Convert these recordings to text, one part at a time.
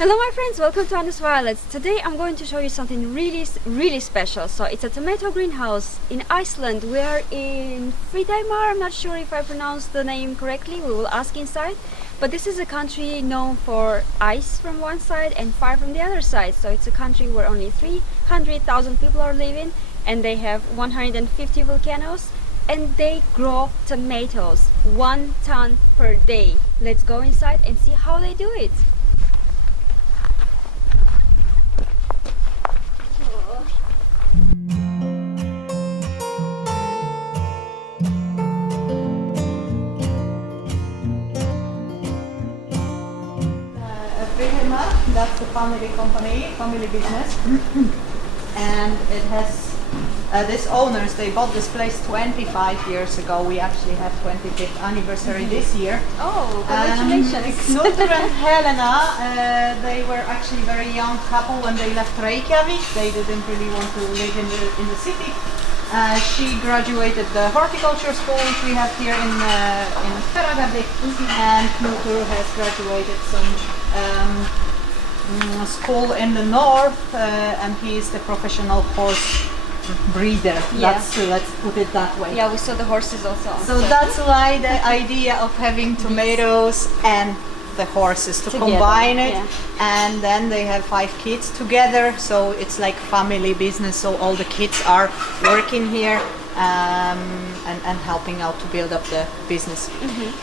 Hello my friends, welcome to Honest Violets. Today I'm going to show you something really special. So it's a tomato greenhouse in Iceland. We are in Fridheimar. I'm not sure if I pronounced the name correctly. We will ask inside. But this is a country known for ice from one side and fire from the other side. So it's a country where only 300,000 people are living and they have 150 volcanoes and they grow tomatoes 1 ton per day. Let's go inside and see how they do it. Fridheimar, that's the family company, family business, and it has these owners. They bought this place 25 years ago. We actually have 25th anniversary this year. Oh, congratulations! Knut and Helena, they were actually a very young couple when they left Reykjavik. They didn't really want to live in the city. She graduated the horticulture school which we have here in Fridheimar, and Knut has graduated some school in the north, and he is the professional horse breeder. Yeah. Let's put it that way. Yeah, we saw the horses also. So that's why the idea of having tomatoes and the horses to combine it, yeah. And then they have 5 kids together, so it's like family business. So all the kids are working here and helping out to build up the business.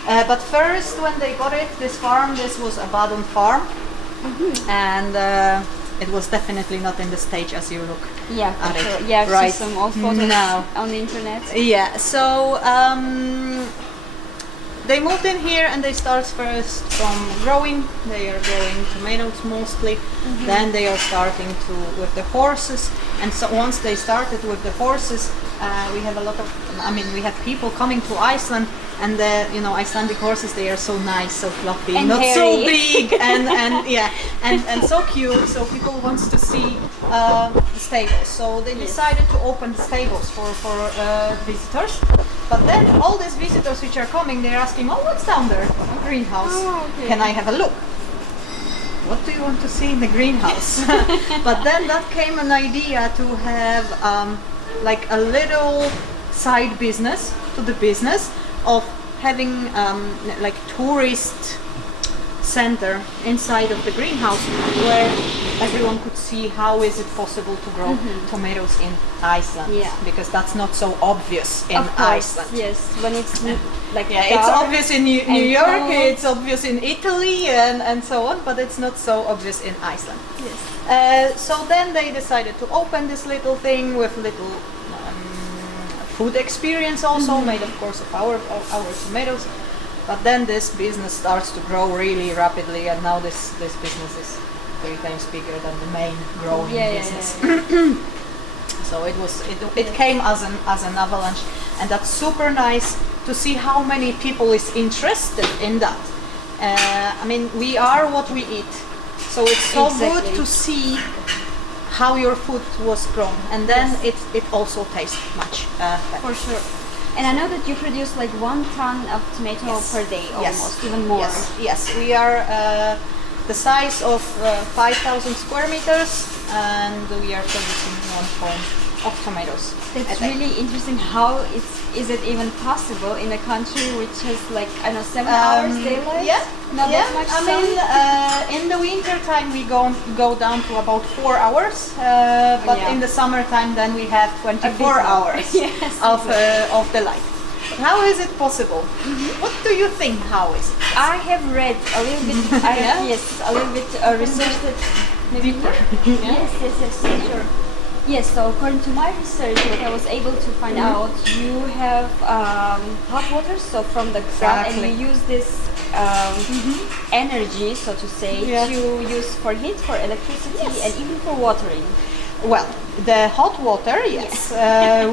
But first, when they got it, this was a Badon farm, and it was definitely not in the stage as you look Yeah, at for it. sure. Yeah, I've Right. seen some old photos No. on the internet. Yeah, so they moved in here and they start first from growing. They are growing tomatoes mostly. Then they are starting with the horses. And so once they started with the horses, we have we have people coming to Iceland, and Icelandic horses, they are so nice, so fluffy, And not hairy. so big, and so cute. So people wants to see the stables. So they decided to open the stables for visitors. But then all these visitors which are coming, they're asking, "Oh, what's down there? A greenhouse. Oh, okay. Can I have a look? What do you want to see in the greenhouse?" But then that came an idea to have like a little side business to the business of having like tourist center inside of the greenhouse where everyone could see how is it possible to grow tomatoes in Iceland. Yeah. Because that's not so obvious in Of course, Iceland. yes. When it's like It's dark obvious in New and York, cold. it's obvious in Italy and so on, but it's not so obvious in Iceland. Yes. So then they decided to open this little thing with little food experience also, made of course of our tomatoes. But then this business starts to grow really rapidly, and now this business is 3 times bigger than the main growing business. So it came as an avalanche, and that's super nice to see how many people is interested in that. We are what we eat, so it's so good to see how your food was grown, and then it also tastes much better. For sure. And I know that you produce like 1 ton of tomato per day, almost, even more. Yes. We are the size of 5,000 square meters, and we are producing 1 ton of tomatoes. It's really interesting. How is it even possible in a country which has like 7 hours daylight? Yeah, not that much sun. In the winter time we go down to about 4 hours, but in the summertime then we have 24 hours of the light. But how is it possible? What do you think? How is it? I have read a little bit. A little bit researched it. Maybe Deeper. Yes, sure. Yes, so according to my research, what I was able to find out, you have hot water, so from the ground, and you use this energy, so to say, to use for heat, for electricity, and even for watering. Well, the hot water, yes.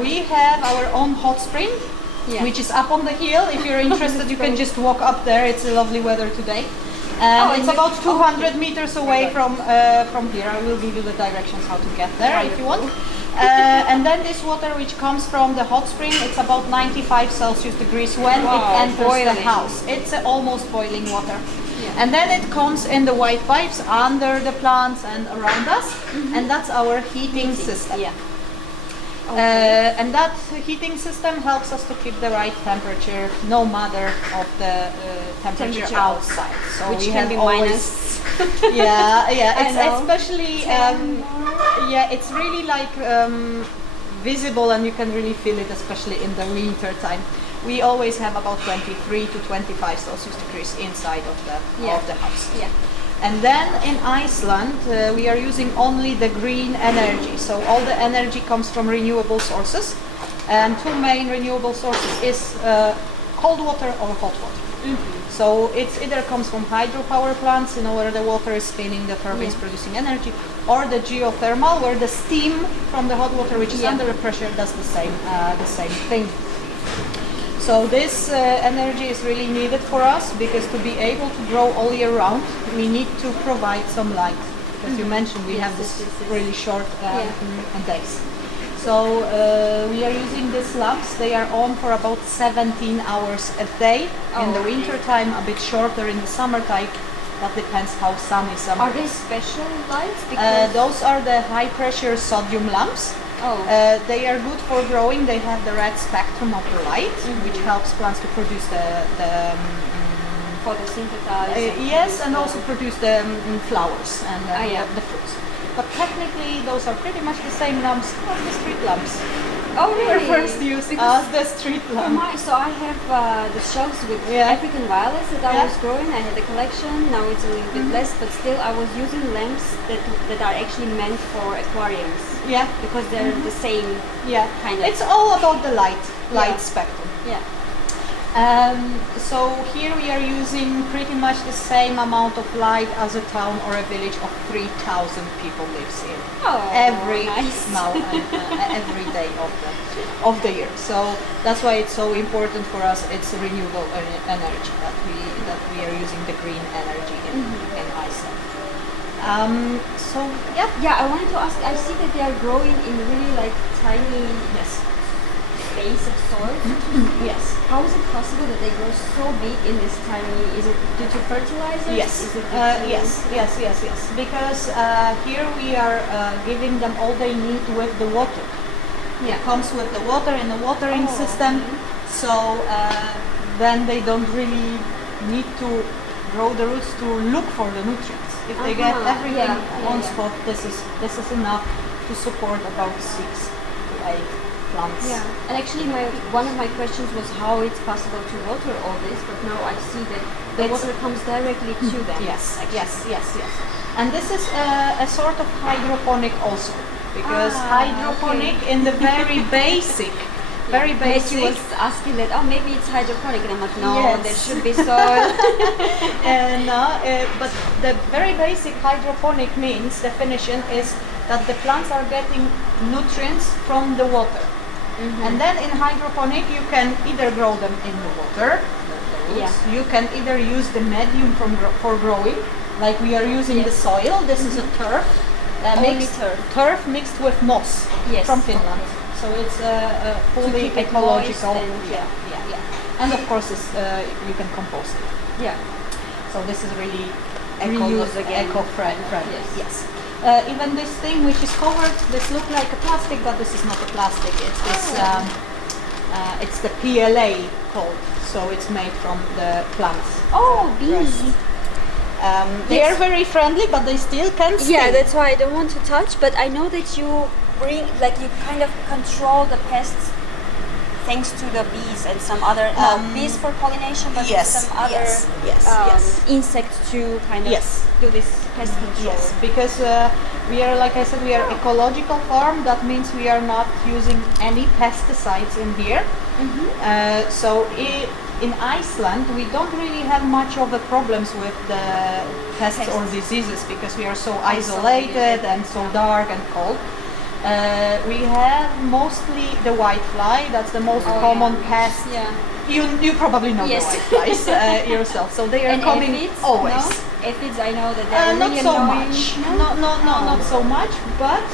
We have our own hot spring, which is up on the hill. If you're interested, you can just walk up there. It's a lovely weather today. It's about 200 meters away from here. I will give you the directions how to get there if you want. And then this water which comes from the hot spring, it's about 95 Celsius degrees when it enters the house. It's almost boiling water. And then it comes in the white pipes under the plants and around us, and that's our heating system. Yeah. Okay. And that heating system helps us to keep the right temperature, no matter of the temperature outside. So which we can have be always, minus. yeah. I It's know. especially, it's really like visible, and you can really feel it, especially in the winter time. We always have about 23 to 25 Celsius degrees inside of the house. Yeah. And then in Iceland, we are using only the green energy. So all the energy comes from renewable sources. And two main renewable sources is cold water or hot water. So it either comes from hydropower plants, where the water is spinning, the turbines producing energy, or the geothermal, where the steam from the hot water, which is under the pressure, does the same thing. So this energy is really needed for us, because to be able to grow all year round, we need to provide some light. As you mentioned, we have this really short days. So we are using these lamps. They are on for about 17 hours a day. In the winter time, a bit shorter in the summertime. That depends how sunny summer. Are they special lights? Those are the high pressure sodium lamps. They are good for growing. They have the red spectrum of the light, which helps plants to produce the photosynthesize. Yes, and also produce the flowers and the fruits. But technically, those are pretty much the same lamps as the street lamps. Oh, really? We were first used as the street lamp. So I have the shelves with African violets that I was growing. I had a collection. Now it's a little bit less, but still I was using lamps that are actually meant for aquariums. Yeah, because they're the same. Yeah, kind of. It's all about the light spectrum. Yeah. So here we are using pretty much the same amount of light as a town or a village of 3,000 people lives in. Every every day of the year. So that's why it's so important for us. It's renewable energy that we are using the green energy in Iceland. I wanted to ask. I see that they are growing in really like tiny space of soil. Yes. How is it possible that they grow so big in this tiny? Is it due to fertilizers? Yes. Is it due to Yes. Because here we are giving them all they need with the water. It comes with the water in the watering system. So then they don't really need to grow the roots to look for the nutrients. If they get everything on spot, this is enough to support about 6 to 8 plants. Yeah, and actually one of my questions was how it's possible to water all this, but now I see that the water comes directly to them. Yes. And this is a sort of hydroponic also, because hydroponic in the very basic. Matthew was asking that, maybe it's hydroponic, and I'm like, no, there should be soil. But the very basic hydroponic means, definition is that the plants are getting nutrients from the water. And then in hydroponic you can either grow them in the water, you can either use the medium for growing, like we are using the soil. This is a turf, turf mixed with moss from Finland. So it's fully ecological. And of course you can compost it. Yeah. So this is really eco-friendly. Yes. Even this thing which is covered, this looks like a plastic, but this is not a plastic. It's this. It's the PLA called. So it's made from the plants. Bees. They are very friendly, but they still can sting. Yeah, that's why I don't want to touch. But I know that you you kind of control the pests thanks to the bees and some other bees for pollination, but some other insects to kind of do this pest control. Yes, because we are, like I said, we are ecological farm. That means we are not using any pesticides in here. So in Iceland, we don't really have much of the problems with the pests or diseases, because we are so isolated and so dark and cold. We have mostly the whitefly. That's the most common pest. Yeah. You probably know the whiteflies yourself. So they are coming aphids, always. No? Aphids, I know that they're not really so annoying. much. Not so much. But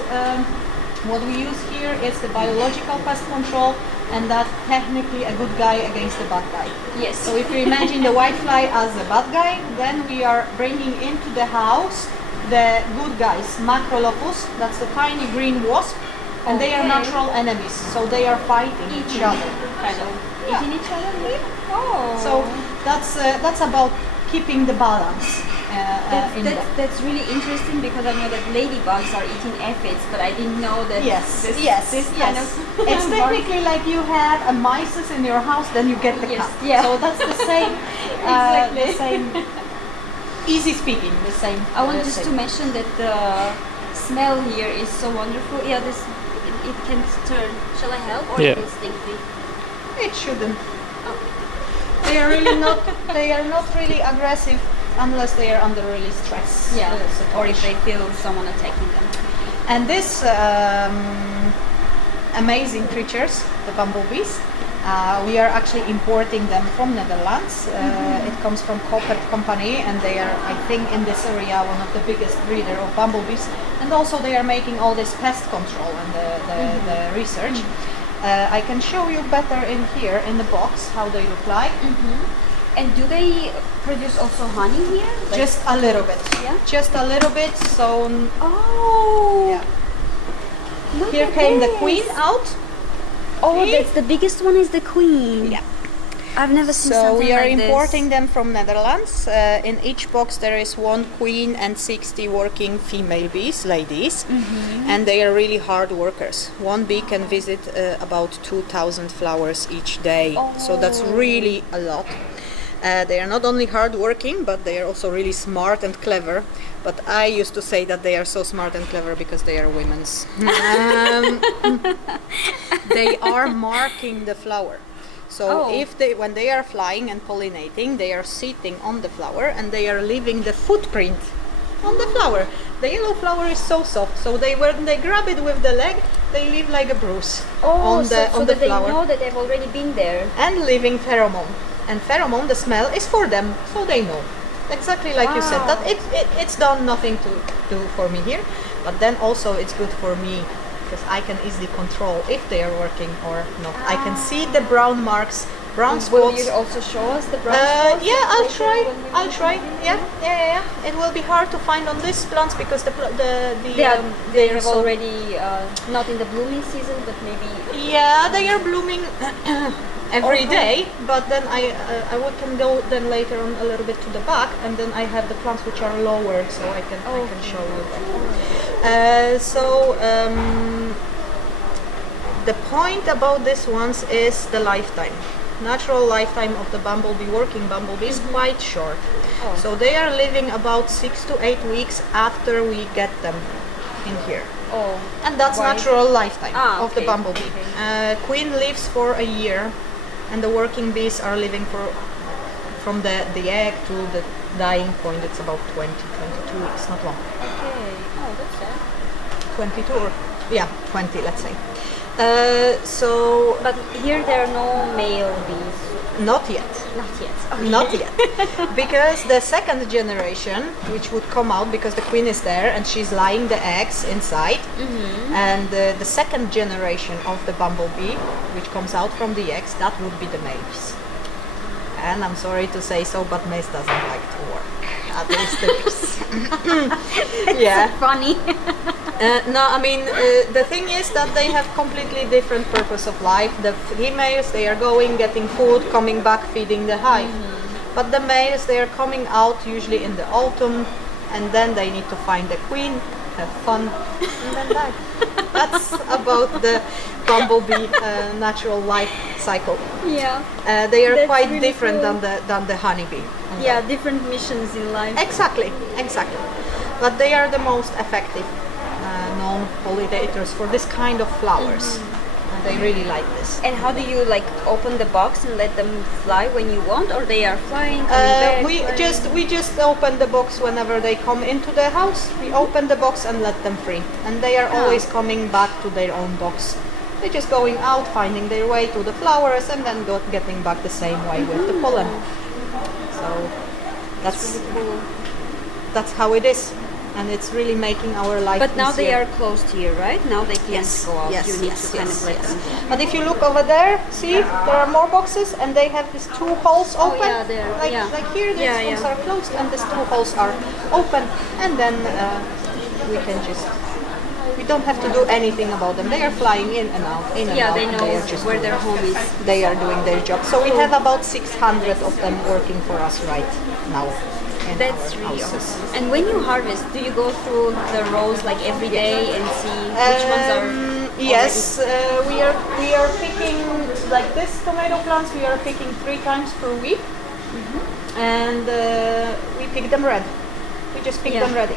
what we use here is the biological pest control. and that's technically a good guy against the bad guy. Yes. So if you imagine the whitefly as the bad guy, then we are bringing into the house the good guys, Macrolophus, that's the tiny green wasp, and they are Okay. natural enemies, so they are fighting each other. Kind of Yeah. eating each other. Oh. So that's about keeping the balance. That's really interesting because I know that ladybugs are eating aphids, but I didn't know that Yes, this, yes, this yes. kind of It's technically like you have a mice in your house, then you get the Yes, cat. yeah. So that's the same. Exactly. The same. Easy speaking, the same. I want just to mention that the smell here is so wonderful. Yeah, it can turn. Shall I help or Yeah. it is stinky? It shouldn't. They are really not. They are not really aggressive unless they are under really stress. Yeah, or if situation. they feel someone attacking them. And this amazing creatures, the bumblebees, we are actually importing them from Netherlands. It comes from Koper company, and they are, I think, in this area one of the biggest breeder of bumblebees. And also they are making all this pest control and the research. I can show you better in here in the box how they look like. And do they produce also honey here? Like- Just a little bit. Yeah? Just a little bit. So Oh. yeah. Look Here at came the this. queen out. Oh, See? that's the biggest one. Is the queen? Yeah. I've never seen So something we are like this. importing them from Netherlands. In each box there is one queen and 60 working female bees, ladies, and they are really hard workers. One bee can visit about 2,000 flowers each day, so that's really a lot. They are not only hard working, but they are also really smart and clever. But I used to say that they are so smart and clever because they are women's. They are marking the flower. So when they are flying and pollinating, they are sitting on the flower and they are leaving the footprint on the flower. The yellow flower is so soft, so when they grab it with the leg, they leave like a bruise on the so the that flower. they know that they've already been there. And leaving pheromone. And pheromone, the smell, is for them, so they know. Exactly like you said, that it's done nothing to do for me here, but then also it's good for me because I can easily control if they are working or not. I can see the brown marks, brown Will spots. you also show us the brown spots? Yeah, I'll later try. when we I'll meet try. them? Yeah. It will be hard to find on these plants because They they are have so already not in the blooming season, but maybe. Yeah, they are blooming every day, but then I can go then later on a little bit to the back, and then I have the plants which are lower, so I can show you that. The point about these ones is the lifetime. Natural lifetime of the working bumblebee is quite short. So they are living about 6 to 8 weeks after we get them in here. Oh. And that's Why? natural lifetime of the okay. bumblebee. Queen lives for a year, and the working bees are living from the egg to the dying point. It's about 22 weeks, not long. Okay. Oh, that's sad. 22 or 20, let's say. But here there are no male bees. Not yet. Not yet. Okay. Not yet. Because the second generation, which would come out because the queen is there and she's laying the eggs inside, and the second generation of the bumblebee, which comes out from the eggs, that would be the males. And I'm sorry to say so, but males doesn't like to work. At least the bees. Yeah. Funny. No, I mean, the thing is that they have completely different purpose of life. The females, they are going, getting food, coming back, feeding the hive. But the males, they are coming out usually in the autumn, and then they need to find the queen, have fun, and then die. That's about the bumblebee natural life cycle. Yeah. They are That's quite really different cool. than the honeybee. Yeah, different missions in life. Exactly. But they are the most effective known pollinators for this kind of flowers. And they really like this. And how do you open the box and let them fly when you want, or they are flying? Coming back, flying? We just open the box whenever they come into the house. We open the box and let them free, and they are always coming back to their own box. They're just going out, finding their way to the flowers, and then getting back the same way with the pollen. So that's really cool. that's how it is. and it's really making our life But now they easier. are closed here, right? Now they can't go out. You need to kind of let them go. But if you look over there, see, there are more boxes, and they have these two holes Oh, open. yeah, there, like, yeah. like here, these Yeah, ones yeah. are closed, and these two holes are open, and then we can just. We don't have to do anything about them. They are flying in and out, in and Yeah, out. they and know are just where doing their home is. They are doing their job. So we have about 600 of them working for us right now. In That's our really houses. awesome. And when you harvest, do you go through the rows like every day and see which ones are? Yes, we are picking like this tomato plants. We are picking 3 times per week, and we pick them red. We just pick them ready.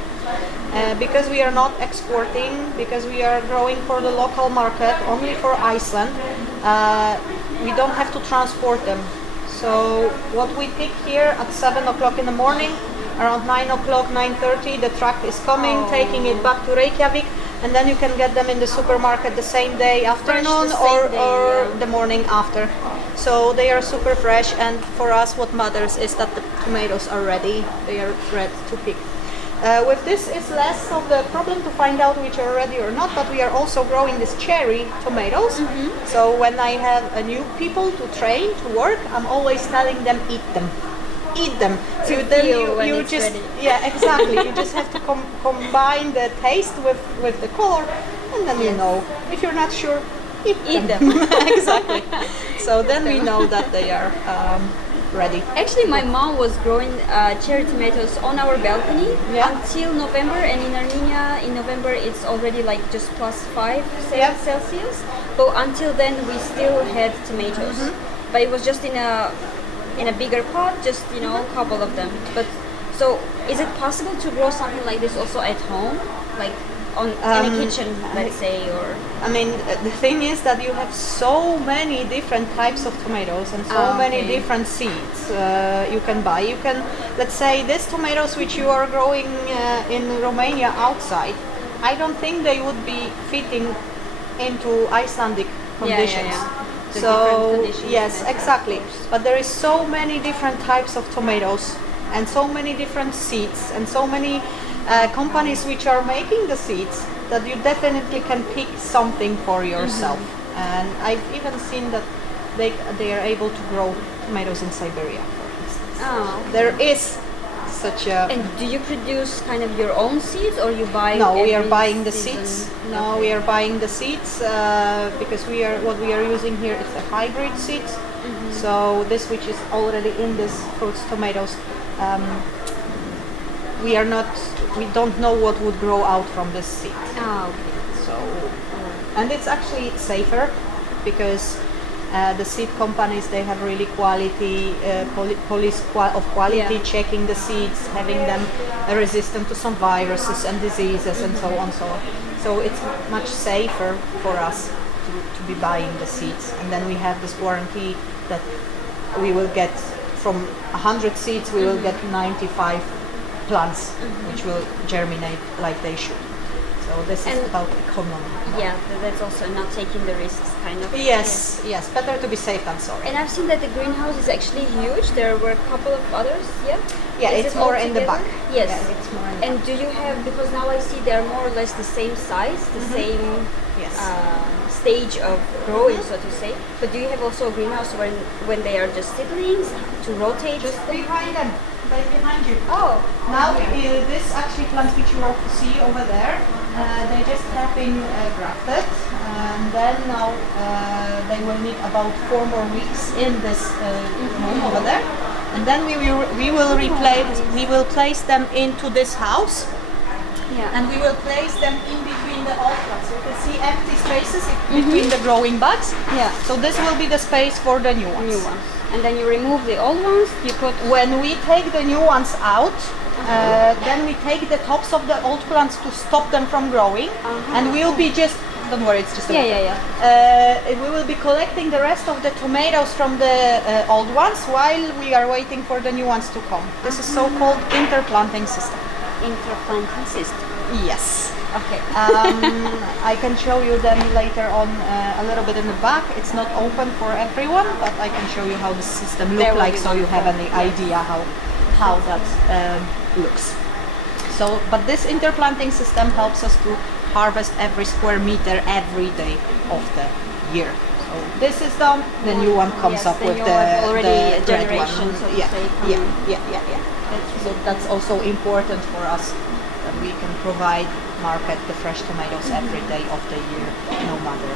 Because we are not exporting, because we are growing for the local market, only for Iceland, we don't have to transport them. So what we pick here at 7 o'clock in the morning, around 9 o'clock, 9:30, the truck is coming, taking it back to Reykjavik, and then you can get them in the supermarket the same day afternoon the same day, or the morning after. So they are super fresh, and for us what matters is that the tomatoes are ready, they are ready to pick. With this is less of the problem to find out which are ready or not, but we are also growing these cherry tomatoes. So when I have a new people to train, to work, I'm always telling them eat them. Eat them. So then when you it's just ready. yeah, exactly. You just have to combine the taste with the color, and then you know. If you're not sure, eat them. Exactly. So then we know that they are ready. Actually, my mom was growing cherry tomatoes on our balcony until November, and in Armenia, in November it's already like just +5 Celsius. But until then, we still had tomatoes, but it was just in a bigger pot, just a couple of them. But so, is it possible to grow something like this also at home, like in a kitchen, let's say, or? I mean, the thing is that you have so many different types of tomatoes and so many different seeds you can buy. You can, let's say, these tomatoes which you are growing in Romania outside, I don't think they would be fitting into Icelandic conditions. The different conditions, yes, exactly. But there is so many different types of tomatoes and so many different seeds and so many companies which are making the seeds that you definitely can pick something for yourself. And I've even seen that they are able to grow tomatoes in Siberia, for instance. Oh, okay. There is such a. And do you produce kind of your own seeds, or you buy? No, we are every buying the season? seeds. No, we are buying the seeds because what we are using here is the hybrid seeds. So this which is already in this fruits tomatoes, we don't know what would grow out from this seed. Ah, okay. So, and it's actually safer because the seed companies, they have really quality police of quality checking the seeds, having them resistant to some viruses and diseases and so on. So it's much safer for us to be buying the seeds, and then we have this warranty that we will get from 100 seeds we will get 95 plants which will germinate like they should. So this is about economy. Yeah, that's also not taking the risks, kind of. Yes, better to be safe than sorry. And I've seen that the greenhouse is actually huge. There were a couple of others, Yeah, Is it's it more all in the together? back. Yes. Yeah, it's more in the And do you have, because now I see they're more or less the same size, the same Yes. stage of growing, so to say. But do you have also a greenhouse when they are just seedlings to rotate? Just behind them, right behind you. Oh, Now this actually plant which you will see over there, they just have been grafted, and then now they will need about 4 more weeks in this room over there, and then we will place them into this house. yeah. And we will place them in between the old plants. So you can see empty spaces between the growing buds. Yeah. So this will be the space for the new ones. New ones. And then you remove the old ones. You put. When we take the new ones out, then we take the tops of the old plants to stop them from growing, and we'll be just. Don't worry, it's just a we will be collecting the rest of the tomatoes from the old ones while we are waiting for the new ones to come. This is so-called interplanting system. Interplanting system. Yes. Okay. I can show you them later on a little bit in the back. It's not open for everyone, but I can show you how the system looks like, so you have any idea how that looks. So, but this interplanting system helps us to harvest every square meter every day of the year. So this is done, the new one comes Yes, up then with you the, have already the a red generation, one. so to Yeah, say, yeah, coming. yeah. So that's also important for us, that we can provide market the fresh tomatoes every day of the year, no matter.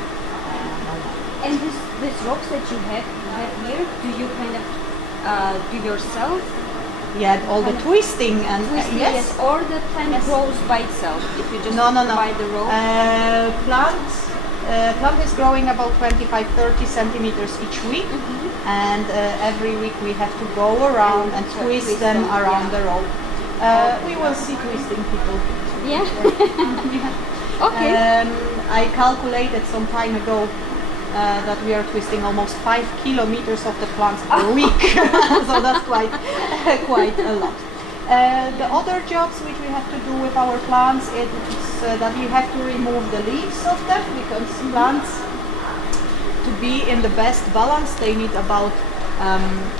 And these rocks that you have here, do you kind of do yourself? Yeah, all the twisting and Twisting, yes. or the plant grows by itself if you just No. provide the row? Plant is growing about 25-30 centimeters each week, and every week we have to go around and twist them around the row. We will see twisting people. Yeah. Okay. I calculated some time ago that we are twisting almost 5 kilometers of the plants per week, so that's quite a lot. The other jobs which we have to do with our plants is that we have to remove the leaves of them, because plants, to be in the best balance, they need about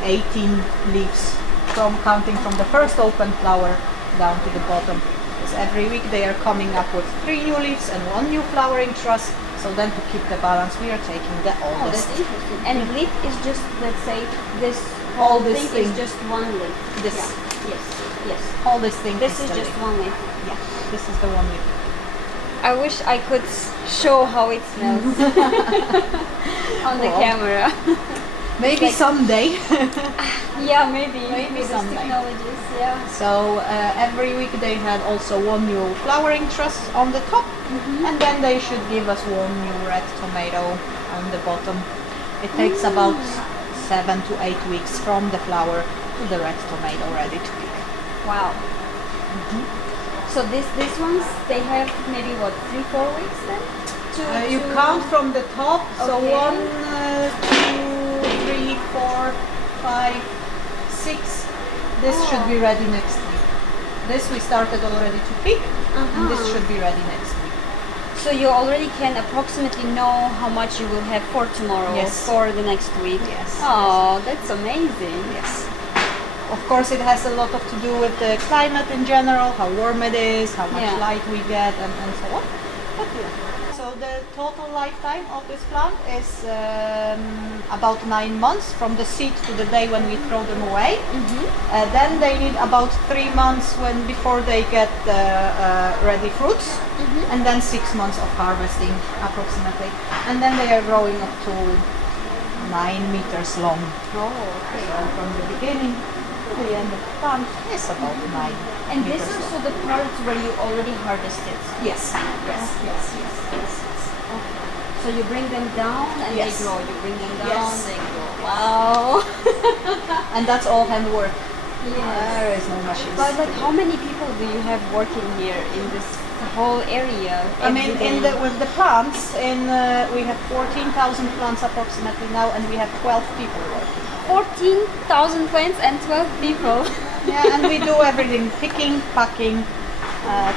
18 leaves, from counting from the first open flower down to the bottom. Because every week they are coming up with 3 new leaves and 1 new flowering truss. So then, to keep the balance, we are taking the Oh, oldest. that's interesting. And leaf is just, let's say, this All whole this thing thing. is just one leaf. This. Yeah. Yes. All this thing. This is the just leaf. one leaf. Yeah, this is the one leaf. I wish I could show how it smells on the Well, camera. Maybe like- someday. Yeah, maybe. Maybe with these someday. technologies, yeah. So every week they had also 1 new flowering truss on the top, and then they should give us 1 new red tomato on the bottom. It takes about 7 to 8 weeks from the flower to the red tomato ready to pick. Wow. So these ones, they have maybe what, 3-4 weeks then? You count from the top, so Okay. 1, 2, 3, 4, 5, 6. This should be ready next week. This we started already to pick, and this should be ready next week. So you already can approximately know how much you will have for tomorrow, Yes. for the next week. Yes. Oh, that's amazing. Yes. Of course, it has a lot to do with the climate in general, how warm it is, how much Yeah. light we get, and so on. But yeah. So the total lifetime of this plant is about 9 months, from the seed to the day when we throw them away. Then they need about 3 months before they get ready fruits, and then 6 months of harvesting approximately, and then they are growing up to 9 meters long. Oh, okay. So from the beginning to the end of the plant is about 9 And this meters is long. also the part where you already harvested. Yes. So you bring them down and Yes. they grow. You bring them down, Yes. they grow. Wow. And that's all handwork. Yes. There is no machines. But like, how many people do you have working here in this whole area? I mean, with the plants, we have 14,000 plants approximately now, and we have 12 people working. 14,000 plants and 12 people. Yeah, and we do everything: picking, packing,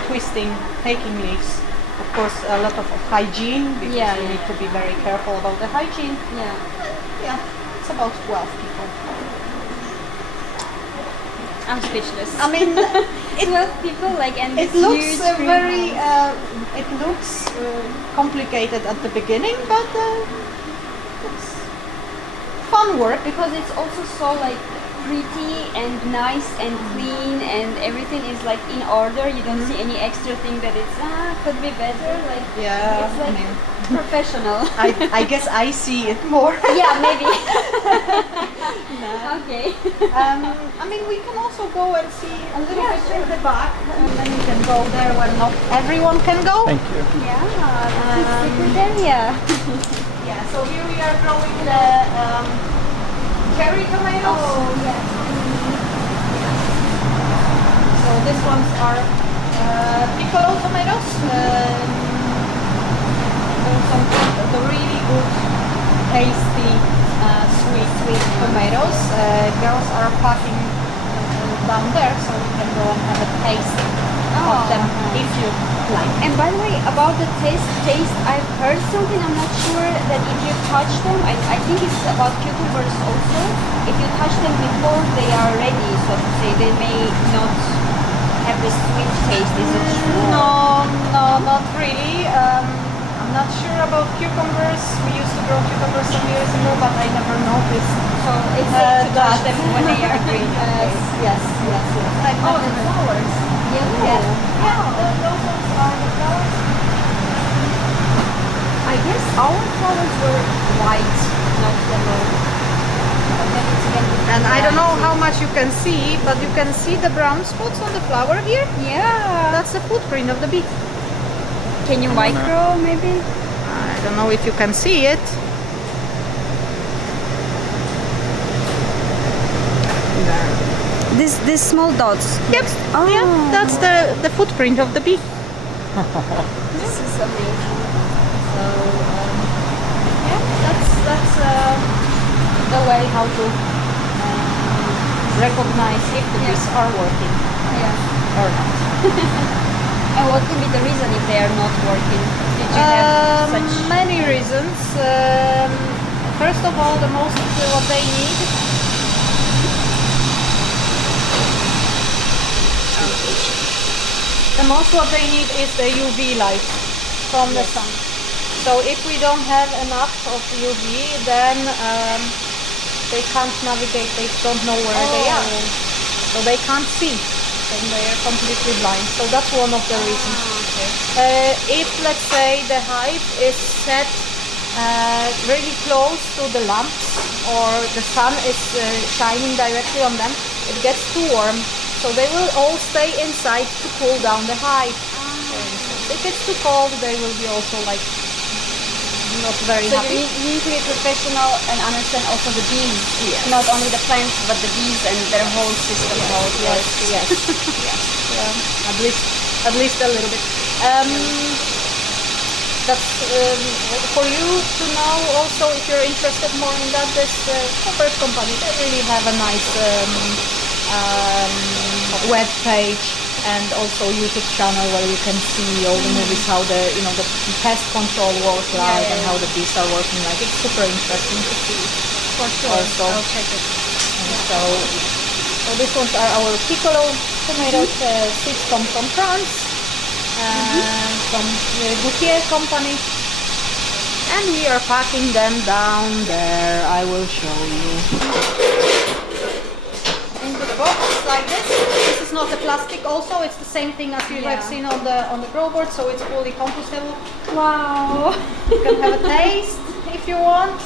twisting, taking leaves. Of course, a lot of hygiene, because we need to be very careful about the hygiene. Yeah. Yeah, it's about 12 people. I'm speechless. I mean, 12 people, like, and it this looks huge very, greenhouse. it looks complicated at the beginning, but it's fun work. Because it's also so like pretty and nice and clean, and everything is like in order. You don't see any extra thing that it's could be better. Like, Yeah, it's like I mean, professional. I guess I see it more. Yeah, maybe. Okay. I mean, we can also go and see a little bit in the back, and then we can go there where not everyone can go. Thank you. Yeah, this is secret area. Yeah, so here we are growing the cherry tomatoes. Oh, yes. So these ones are piccolo tomatoes. The really good, tasty, sweet tomatoes. Girls are packing down there, so we can go and have a taste of them if you like. And by the way, about the taste, I've heard something. I'm not sure that if you touch them, I think it's about cucumbers also. If you touch them before they are ready, so to say, they may not have this sweet taste. Is it true? No, not really. I'm not sure about cucumbers. We used to grow cucumbers some years ago, but I never noticed. So it's safe to touch them when they are green. Yes. Like Oh, the flowers. Yellow. Yeah, those ones are the flowers. I guess our flowers were white, not yellow. Or maybe it's again with And the I don't know variety. how much you can see, but you can see the brown spots on the flower here. Yeah. That's the footprint of the bee. Can you micro maybe? I don't know if you can see it. These small dots. Yep. Oh. Yeah, that's the footprint of the bee. This is amazing. So yeah, that's the way how to recognize if the bees are working Yeah. or not. And what can be the reason if they are not working? Did you have such Many reasons. First of all, the most what they need. The most what they need is the UV light from the sun. So if we don't have enough of UV, then they can't navigate. They don't know where they are. So they can't see. Then they are completely blind. So that's one of the reasons. If let's say the hive is set really close to the lamps or the sun is shining directly on them, it gets too warm. So they will all stay inside to cool down the hive. For instance. If it's too cold, they will be also like not very So happy. you need to be professional and understand also the bees, Yes. not only the plants but the bees and their whole system. How it Yes, works. yes, yes. Yeah, at least a little bit. That's for you to know. Also, if you're interested more in that, this Pest company, they really have a nice web page and also YouTube channel where you can see all the movies, how the the pest control works like and how the bees are working like. It's super interesting to see. For sure. Also. I'll check it. And so these ones are our piccolo tomatoes. Seeds come from France, from the Goutier company, and we are packing them down there. I will show you. Into the box like this. This is not the plastic. Also, it's the same thing as you have seen on the grow board. So it's fully compostable. Wow. You can have a taste if you want.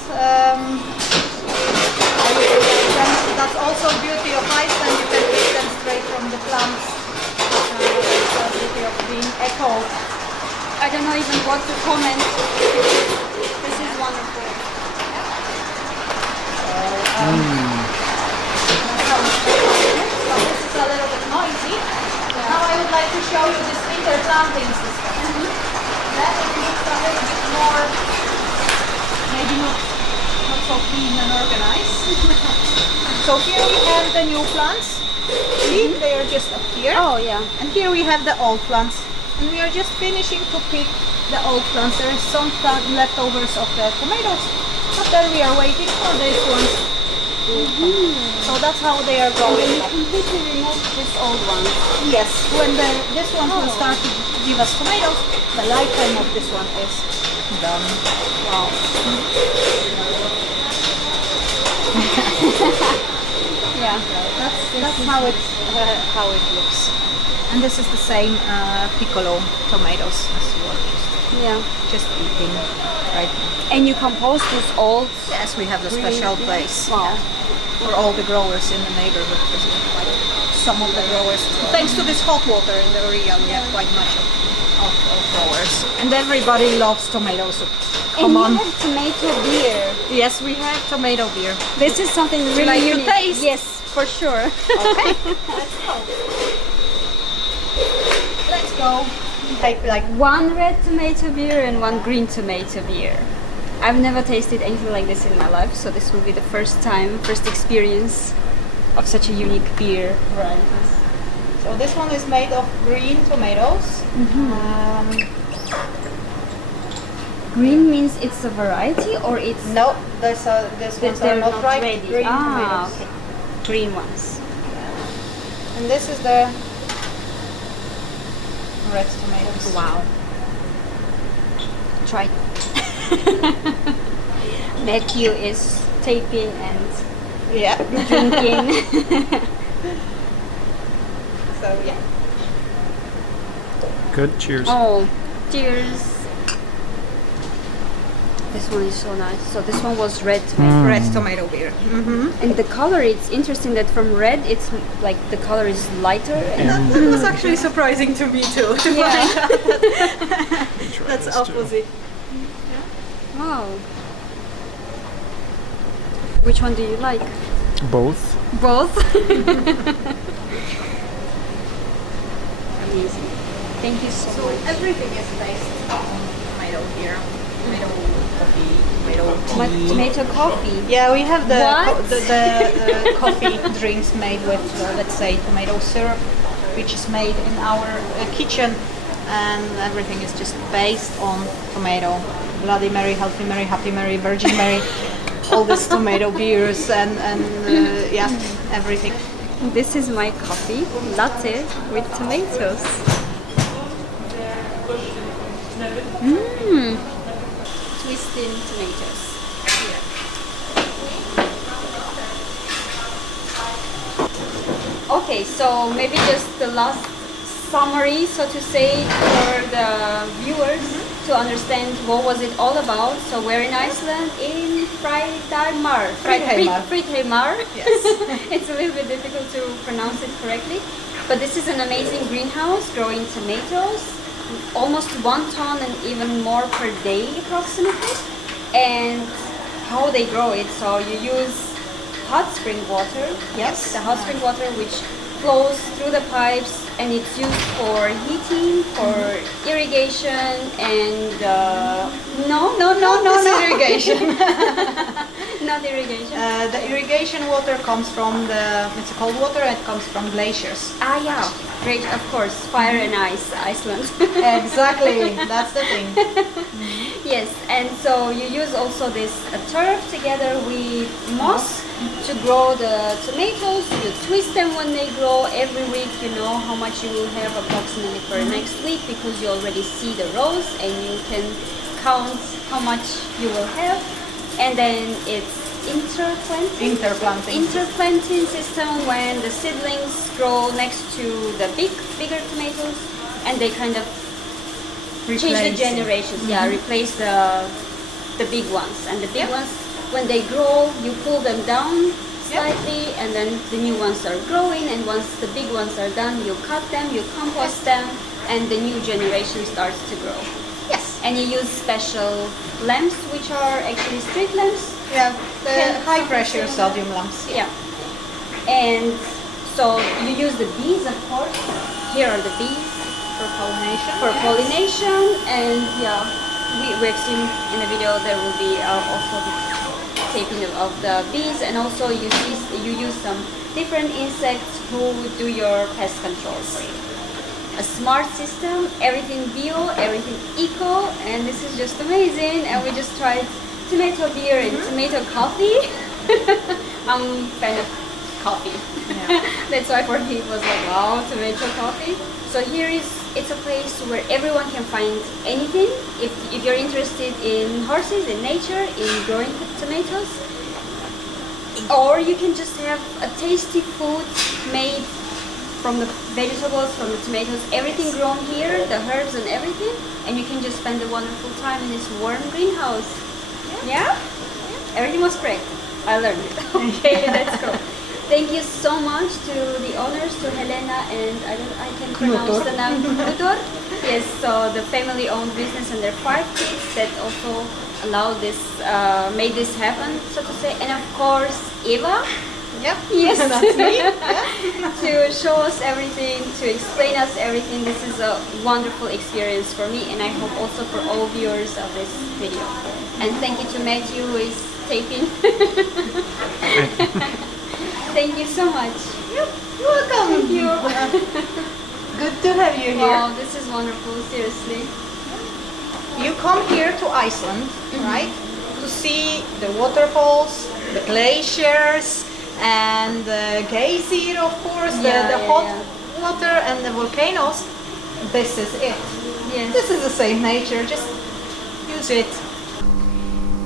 That's also beauty of Iceland. You can eat them straight from the plants. That's the beauty of being eco. I don't know even what to comment. This is wonderful. This is a little bit noisy. Now I would like to show you this interplanting system. Then it looks a little bit more, maybe not so clean and organized. So here we have the new plants. See, they are just up here. Oh yeah. And here we have the old plants. And we are just finishing to pick the old plants. There is some leftovers of the tomatoes. But then we are waiting for these ones. So that's how they are So growing. you completely remove this old one. Yes, when this one will start to give us tomatoes, the lifetime of this one is done. Wow. Yeah. That's how it looks. And this is the same piccolo tomatoes as you are just eating right now. And you compose this old. Yes, we have the special place Wow. for all the growers in the neighborhood. Because we have quite some of the growers. Thanks to this hot water in the area, we have quite much of growers. And everybody loves tomato soup. Come on. And you have tomato beer. Yes, we have tomato beer. This is something really like to unique. taste? Yes, for sure. Okay, let's go. Let's go. Take like One red tomato beer and one green tomato beer. I've never tasted anything like this in my life, so this will be the first experience of such a unique beer. right. So this one is made of green tomatoes. Green means it's a variety or it's No, this ones are they're not ripe. ready. Green Ah, tomatoes. okay. Green ones. And this is the red tomatoes. Wow. Try. Matthew is taping and Yeah. drinking. So yeah. Good. Cheers. Oh, cheers. This one is so nice. So this one was red tomato. Red tomato beer. And the color, it's interesting that from red, it's like the color is lighter. And That was actually surprising to me too. To Yeah. find out Try that's this too. opposite. wow. Which one do you like? Both. Both. Amazing. Thank you so So much. everything is based on tomato beer, tomato coffee, tomato tea. Tomato coffee. Yeah, we have the What? the coffee drinks made with let's say tomato syrup, which is made in our kitchen, and everything is just based on tomato. Bloody Mary, Healthy Mary, Happy Mary, Virgin Mary, all these tomato beers and yeah, everything. This is my coffee latte with tomatoes. Mmm. Twisting tomatoes. Okay, so maybe just the last summary, so to say, for the viewers to understand what was it all about. So we're in Iceland in Fridheimar. Fridheimar. Yes. It's a little bit difficult to pronounce it correctly, but this is an amazing greenhouse growing tomatoes, almost 1 ton and even more per day approximately. And how they grow it, so you use hot spring water. Yes. The hot spring water which flows through the pipes, and it's used for heating, for irrigation, and no, Irrigation. not irrigation. The irrigation water comes from it's cold water. It comes from glaciers. Ah, yeah, great, of course, fire and ice, Iceland. Exactly, that's the thing. Yes, and so you use also this turf together with moss to grow the tomatoes. You twist them when they grow. Every week you know how much you will have approximately for next week, because you already see the rows and you can count how much you will have. And then it's interplanting system, when the seedlings grow next to the bigger tomatoes, and they kind of change the generations. Yeah, replace the big ones, and the big ones, when they grow, you pull them down slightly, and then the new ones are growing, and once the big ones are done, you cut them, you compost them, and the new generation starts to grow. Yes. And you use special lamps, which are actually street lamps. Yeah, the Can- high pressure sodium lamps. Yeah. And so you use the bees, of course. Here are the bees For pollination. for pollination, and yeah, we've seen in the video there will be also the taping of the bees, and also you use some different insects who do your pest control for you. A smart system, everything bio, everything eco, and this is just amazing. And we just tried tomato beer and tomato coffee. I'm fan of coffee. Yeah. That's why for me it was like, wow, tomato coffee. So it's a place where everyone can find anything. If you're interested in horses, in nature, in growing tomatoes, or you can just have a tasty food made from the vegetables, from the tomatoes, everything grown here, the herbs and everything, and you can just spend a wonderful time in this warm greenhouse. Yeah? Everything was correct. I learned it. Okay, that's cool. Thank you so much to the owners, to Helena and I can pronounce the name Knútur. Yes, so the family-owned business and their 5 kids that also allowed this, made this happen, so to say, and of course Eva. Yep. Yes, That's me. to show us everything, to explain us everything. This is a wonderful experience for me, and I hope also for all viewers of this video. And thank you to Matthew who is taping. Thank you so much. Yep. You're welcome. Thank you. Good to have you here. Wow, this is wonderful, seriously. You come here to Iceland, right? To see the waterfalls, the glaciers, and the geyser, of course, the hot water and the volcanoes. this is it. Yes. This is the same nature, just use it.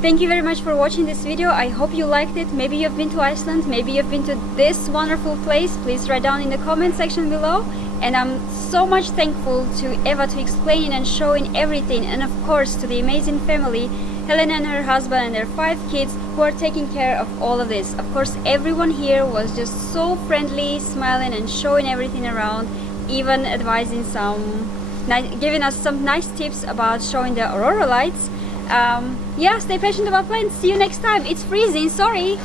Thank you very much for watching this video. I hope you liked it. Maybe you've been to Iceland, maybe you've been to this wonderful place. Please write down in the comment section below. And I'm so much thankful to Eva to explaining and showing everything, and of course to the amazing family, Helena and her husband and their 5 kids, who are taking care of all of this. Of course, everyone here was just so friendly, smiling and showing everything around, even advising giving us some nice tips about showing the aurora lights. Yeah, stay patient about plants. See you next time. It's freezing, sorry.